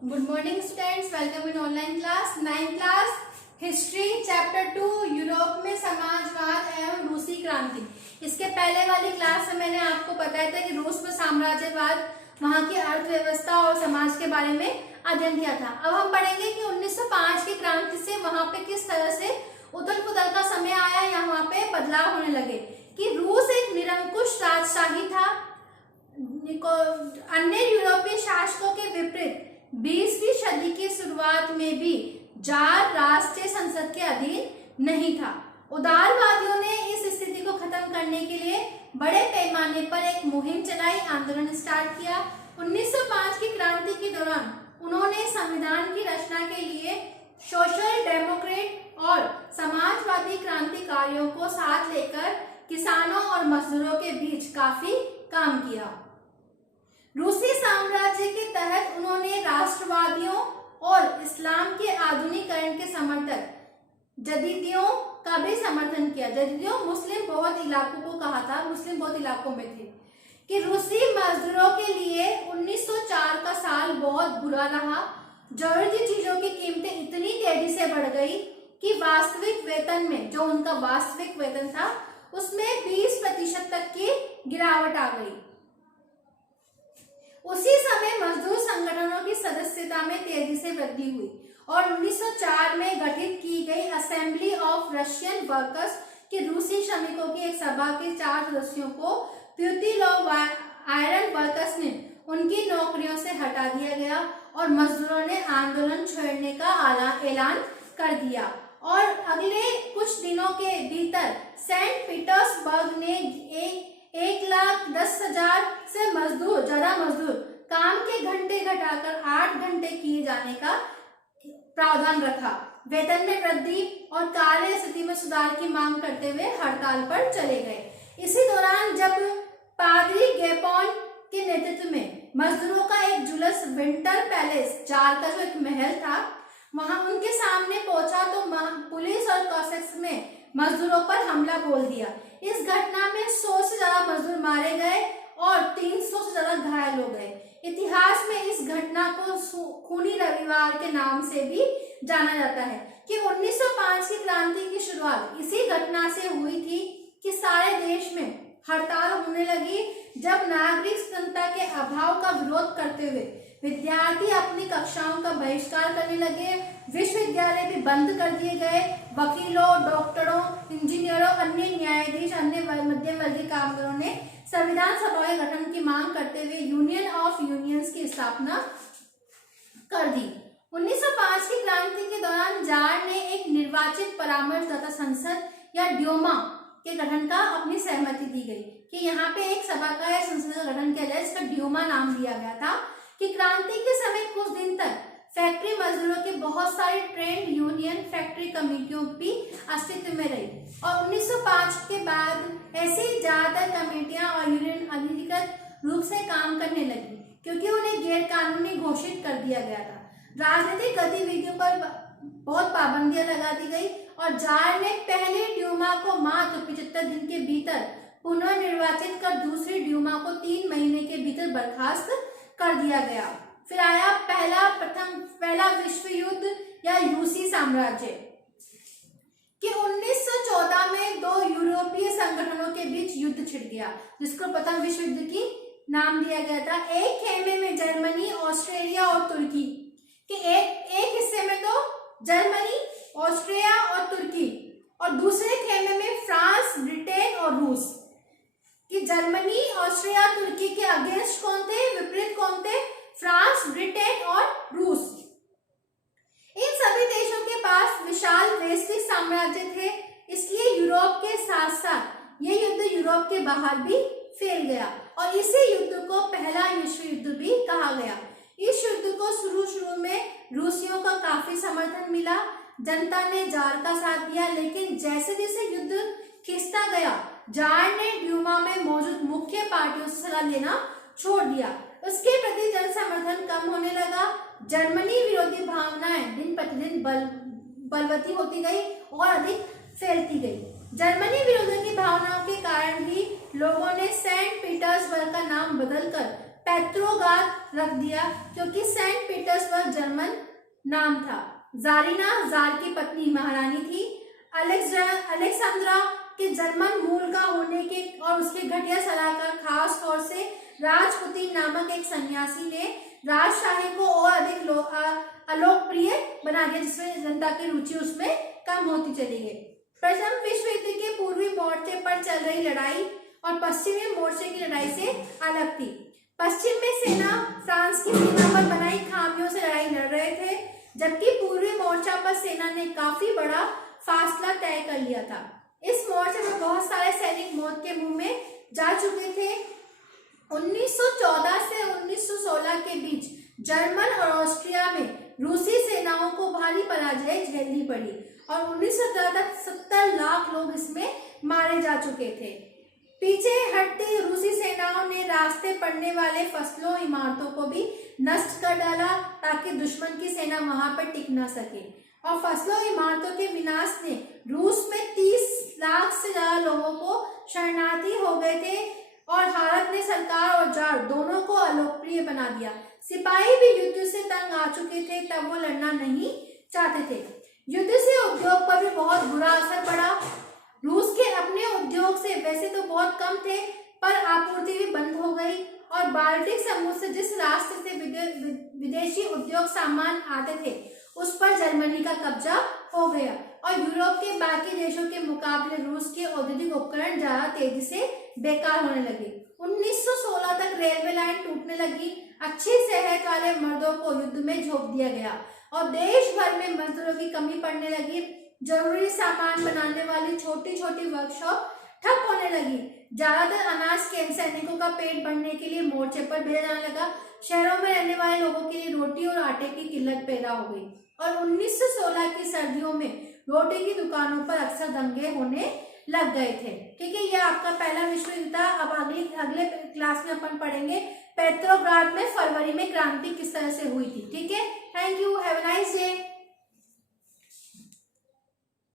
Good morning students, welcome in online class 9th class history chapter 2 Europe में समाजवाद एवं रूसी क्रांति। इसके पहले वाली क्लास में मैंने आपको बताया था कि रूस में साम्राज्यवाद, वहां की अर्थव्यवस्था और समाज के बारे में अध्ययन किया था। अब हम पढ़ेंगे कि 1905 की क्रांति से वहां पे किस तरह से उथल पुथल का समय आया या वहां पे बदलाव होने लगे कि रूस एक निरंकुश राजशाही था। अन्य यूरोपीय शासकों के विपरीत 20वीं सदी की शुरुआत में भी जार राष्ट्रीय संसद के अधीन नहीं था। उदारवादियों ने इस स्थिति को खत्म करने के लिए बड़े पैमाने पर एक मुहिम चलाई, आंदोलन स्टार्ट किया। 1905 की क्रांति के दौरान उन्होंने संविधान की रचना के लिए सोशल डेमोक्रेट और समाजवादी क्रांतिकारियों को साथ लेकर किसानों और मजदूरों के बीच काफी काम किया। रूसी साम्राज्य के तहत उन्होंने राष्ट्रवादियों और इस्लाम के आधुनिकीकरण के समर्थक जदीदियों का भी समर्थन किया। जदीदियों मुस्लिम बहुत इलाकों को कहा था, मुस्लिम बहुत इलाकों में थे कि रूसी मजदूरों के लिए 1904 का साल बहुत बुरा रहा। जरूरी चीजों की कीमतें इतनी तेजी से बढ़ गई कि वास्तविक वेतन में, जो उनका वास्तविक वेतन था, उसमें 20% तक की गिरावट आ गई। उसी समय मजदूर संगठनों की सदस्यता में तेजी से वृद्धि हुई और 1904 में गठित की गई असेंबली ऑफ रशियन वर्कर्स के रूसी श्रमिकों की एक सभा के 4 सदस्यों को प्यूतिल ऑफ आयरन वर्कर्स ने उनकी नौकरियों से हटा दिया गया और मजदूरों ने आंदोलन छोड़ने का ऐलान कर दिया। और अगले कुछ दिनों के भीतर सेंट पीटर्सबर्ग ने 1,10,000 से ज्यादा मजदूर काम के घंटे घटाकर 8 घंटे किए जाने का प्रावधान रखा। वेतन में वृद्धि और कार्य स्थिति में सुधार की मांग करते हुए हड़ताल पर चले गए। इसी दौरान जब पादरी गेपॉन के नेतृत्व में मजदूरों का एक जुलूस विंटर पैलेस, जार का जो एक महल था, वहां उनके सामने पहुंचा तो पुलिस और कॉसेक्स में मजदूरों पर हमला बोल दिया। इस घटना में 100 से ज्यादा मजदूर मारे गए और 300 से ज्यादा घायल हो गए। इतिहास में इस घटना को खूनी रविवार के नाम से भी जाना जाता है कि 1905 की क्रांति की शुरुआत इसी घटना से हुई थी कि सारे देश में हड़ताल होने लगी। जब नागरिक स्वतंत्रता के अभाव का विरोध करते हुए विद्यार्थी अपनी कक्षाओं का बहिष्कार करने लगे, विश्वविद्यालय भी बंद कर दिए गए। वकीलों, डॉक्टरों, इंजीनियरों, अन्य न्यायाधीश, अन्य मध्यम वर्गीय कामगारों ने संविधान सभा के गठन की मांग करते हुए यूनियन ऑफ यूनियंस की स्थापना कर दी। 1905 की क्रांति के दौरान जार ने एक निर्वाचित परामर्शदाता संसद या ड्यूमा के गठन का अपनी सहमति दी गई कि यहाँ पे एक सभा का या संसद का गठन किया जाए। इसका ड्यूमा नाम दिया गया था कि क्रांति के समय कुछ दिन तक फैक्ट्री मजदूरों की बहुत सारी ट्रेंड यूनियन फैक्ट्री कमेटियों भी अस्तित्व में रही और 1905 के बाद ऐसी ज्यादातर कमेटियां और यूनियन अधिकृत रूप से काम करने लगी क्योंकि उन्हें गैर कानूनी घोषित कर दिया गया था। राजनीतिक गतिविधियों पर बहुत पाबंदियां लगा दी गई और जार ने पहले ड्यूमा को मात्र 75 दिन के भीतर पुनर्निर्वाचित कर दूसरी ड्यूमा को 3 महीने के भीतर बर्खास्त कर दिया गया। फिर आया पहला विश्व युद्ध या रूसी साम्राज्य कि 1914 में 2 यूरोपीय संगठनों के बीच युद्ध छिड़ गया, जिसको प्रथम विश्व युद्ध की नाम दिया गया था। एक खेमे में जर्मनी, ऑस्ट्रेलिया और तुर्की के एक हिस्से में तो जर्मनी, ऑस्ट्रिया और तुर्की और दूसरे खेमे में फ्रांस, ब्रिटेन और रूस। कि जर्मनी, ऑस्ट्रिया, तुर्की के अगेंस्ट कौन थे, विपरीत कौन थे? फ्रांस, ब्रिटेन और रूस। इन सभी देशों के पास विशाल वैश्विक साम्राज्य थे, इसलिए यूरोप के साथ साथ ये युद्ध यूरोप के बाहर भी फैल गया और इसी युद्ध को पहला विश्व युद्ध भी कहा गया। इस युद्ध को शुरू में रूसियों का काफी समर्थन मिला, जनता ने जार का साथ दिया, लेकिन जैसे जैसे युद्ध खिंचता गया, जार ने ड्यूमा में मौजूद मुख्य पार्टियों से सलाह लेना छोड़ दिया। उसके प्रति जन समर्थन कम होने लगा। जर्मनी विरोधी भावनाएं दिन प्रतिदिन बलवती होती गई और अधिक फैलती गई। जर्मनी विरोधी की भावनाओं के कारण ही लोगों ने सेंट पीटर्सबर्ग का नाम बदलकर पेट्रोग्राद रख दिया क्योंकि सेंट पीटर्सबर्ग जर्मन नाम था। जारीना जार की पत्नी महारानी थी। अलेक्सांद्रा के जर्मन मूल का होने के और उसके घटिया सलाहकार खास तौर से राजपुतीन नामक एक सन्यासी ने राजशाही को और अधिक अलोकप्रिय बना दिया, जिसमें जनता की रुचि उसमें कम होती चली गई। प्रथम विश्व युद्ध के पूर्वी मोर्चे पर चल रही लड़ाई और पश्चिमी मोर्चे की लड़ाई से अलग थी। पश्चिम में सेना फ्रांस की सीमा पर बनाई खामियों से लड़ाई लड़ रहे थे, जबकि पूर्वी मोर्चा पर सेना ने काफी बड़ा फासला तय कर लिया था। इस मोर्चे पर बहुत सारे सैनिक मौत के मुंह में जा चुके थे। 1914 से 1916 के बीच जर्मन और ऑस्ट्रिया में रूसी सेनाओं को भारी पराजय झेलनी पड़ी और 1917 तक 70 लाख लोग इसमें मारे जा चुके थे। पीछे हटती रूसी सेनाओं ने रास्ते पड़ने वाले फसलों इमारतों को भी नष्ट कर डाला ताकि दुश्मन की सेना वहां पर टिक न सके, और फसलों इमारतों के विनाश ने रूस में 30 लाख से ज्यादा लोगों को शरणार्थी हो गए थे और भारत ने सरकार और जार दोनों को अलोकप्रिय बना दिया। सिपाही भी युद्ध से तंग आ चुके थे, तब वो लड़ना नहीं चाहते थे। युद्ध से उद्योग पर भी बहुत बुरा असर पड़ा। रूस के अपने उद्योग से वैसे तो बहुत कम थे, पर आपूर्ति भी बंद हो गई और बाल्टिक समुद्र से जिस रास्ते से विदेशी उद्योग सामान आते थे उस पर जर्मनी का कब्जा हो गया और यूरोप के बाकी देशों के मुकाबले रूस के औद्योगिक उपकरण ज्यादा तेजी से बेकार होने लगे। 1916 तक रेलवे लाइन टूटने लगी। अच्छी सेहत वाले मर्दों को युद्ध में झोंक दिया गया और देश भर में मजदूरों की कमी पड़ने लगी। जरूरी सामान बनाने वाली छोटी छोटी वर्कशॉप ठप होने लगी। ज्यादातर अनाज सैनिकों का पेट भरने के लिए मोर्चे पर भेजा जाने लगा। शहरों में रहने वाले लोगों के लिए रोटी और आटे की किल्लत पैदा हो गई और 1916 की सर्दियों में रोटी की दुकानों पर अक्सर दंगे होने लग गए थे। ठीक है, यह आपका पहला विश्व युद्ध था। अब अगले क्लास में अपन पढ़ेंगे पेट्रोग्राद में फरवरी में क्रांति किस तरह से हुई थी। ठीक है, thank you, have a nice day.